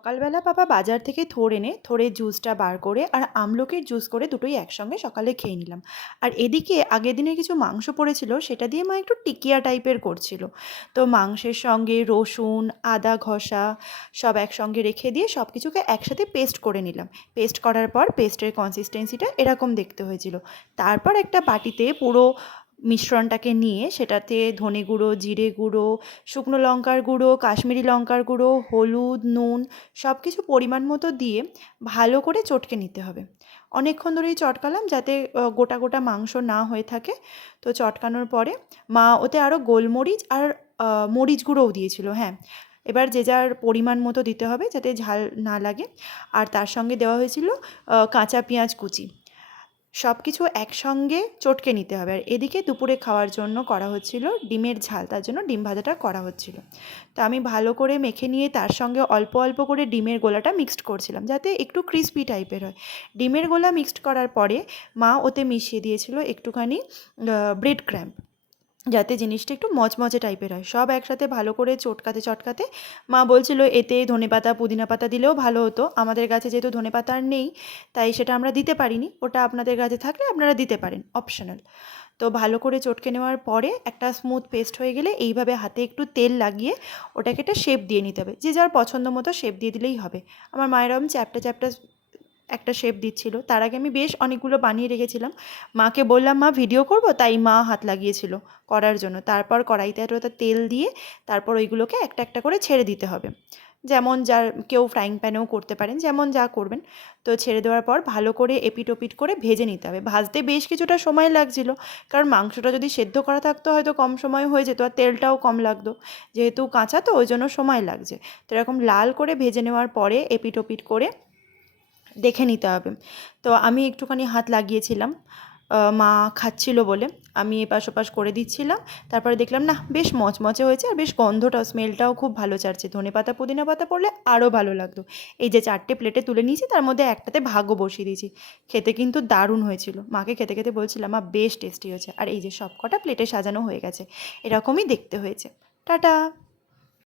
সকালবেলা বাবা বাজার থেকে থোড় এনে থোড়ের জুসটা বার করে আর আমলকির জুস করে দুটোই একসঙ্গে সকালে খেয়ে নিলাম। আর এদিকে আগের দিনের কিছু মাংস পড়েছিল, সেটা দিয়ে মা একটু টিকিয়া টাইপের করছিল। তো মাংসের সঙ্গে রসুন, আদা ঘষা সব একসঙ্গে রেখে দিয়ে সব কিছুকে একসাথে পেস্ট করে নিলাম। পেস্ট করার পর পেস্টের কনসিস্টেন্সিটা এরকম দেখতে হয়েছিল। তারপর একটা বাটিতে পুরো মিশ্রণটাকে নিয়ে সেটাতে ধনে গুঁড়ো, জিরে গুঁড়ো, শুকনো লঙ্কার গুঁড়ো, কাশ্মীরি লঙ্কার গুঁড়ো, হলুদ, নুন সব কিছু পরিমাণ মতো দিয়ে ভালো করে চটকে নিতে হবে। অনেকক্ষণ ধরেই চটকালাম যাতে গোটা গোটা মাংস না হয়ে থাকে। তো চটকানোর পরে মা ওতে আরও গোলমরিচ আর মরিচ গুঁড়োও দিয়েছিল, হ্যাঁ। এবার যে যার পরিমাণ মতো দিতে হবে যাতে ঝাল না লাগে। আর তার সঙ্গে দেওয়া হয়েছিল কাঁচা পেঁয়াজ কুচি। সব কিছু একসঙ্গে চটকে নিতে হবে। আর এদিকে দুপুরে খাওয়ার জন্য করা হচ্ছিল ডিমের ঝাল, তার জন্য ডিম ভাজাটা করা হচ্ছিল। তো আমি ভালো করে মেখে নিয়ে তার সঙ্গে অল্প অল্প করে ডিমের গোলাটা মিক্সড করছিলাম যাতে একটু ক্রিস্পি টাইপের হয়। ডিমের গোলা মিক্সড করার পরে মা ওতে মিশিয়ে দিয়েছিল একটুখানি ব্রেড ক্র্যাম্ব, যাতে জিনিসটা একটু মচমচে টাইপের হয়। সব একসাথে ভালো করে চটকাতে চটকাতে মা বলছিল এতে ধনেপাতা পুদিনা পাতা দিলেও ভালো হতো। আমাদের গাছে যেহেতু ধনেপাতা আর নেই, তাই সেটা আমরা দিতে পারিনি। ওটা আপনাদের কাছে থাকলে আপনারা দিতে পারেন, অপশনাল। তো ভালো করে চটকে নেওয়ার পরে একটা স্মুথ পেস্ট হয়ে গেলে এইভাবে হাতে একটু তেল লাগিয়ে ওটাকে একটা শেপ দিয়ে নিতে হবে। যে যার পছন্দ মতো শেপ দিয়ে দিলেই হবে। আমার মায়ের এরকম চ্যাপ্টা চ্যাপ্টা একটা শেপ দিচ্ছিল। তার আগে আমি বেশ অনেকগুলো বানিয়ে রেখেছিলাম। মাকে বললাম, মা ভিডিও করব, তাই মা হাত লাগিয়েছিল করার জন্য। তারপর কড়াইতে একটা তেল দিয়ে তারপর ওইগুলোকে একটা একটা করে ছেড়ে দিতে হবে। যেমন যার কেউ ফ্রাইং প্যানেও করতে পারেন, যেমন যা করবেন। তো ছেড়ে দেওয়ার পর ভালো করে এপিট ওপিট করে ভেজে নিতে হবে। ভাজতে বেশ কিছুটা সময় লাগছিল, কারণ মাংসটা যদি সেদ্ধ করা থাকতো হয়তো কম সময় হয়ে যেত আর তেলটাও কম লাগতো। যেহেতু কাঁচা তো ওই জন্য সময় লাগছে। তো এরকম লাল করে ভেজে নেওয়ার পরে এপিট ওপিট করে দেখে নিতে হবে। তো আমি একটুখানি হাত লাগিয়েছিলাম, মা খাচ্ছিল বলে আমি এপাশ ওপাশ করে দিচ্ছিলাম। তারপরে দেখলাম না, বেশ মচমচে হয়েছে আর বেশ গন্ধটাও স্মেলটাও খুব ভালো ছাড়ছে। ধনেপাতা পুদিনা পাতা পড়লে আরও ভালো লাগতো। এই যে 4টে প্লেটে তুলে নিয়েছি, তার মধ্যে একটাতে ভাগও বসিয়ে দিয়েছি। খেতে কিন্তু দারুণ হয়েছিল। মাকে খেতে খেতে বলছিলাম, মা বেশ টেস্টি হয়েছে। আর এই যে সব কটা প্লেটে সাজানো হয়ে গেছে, এরকমই দেখতে হয়েছে। টাটা।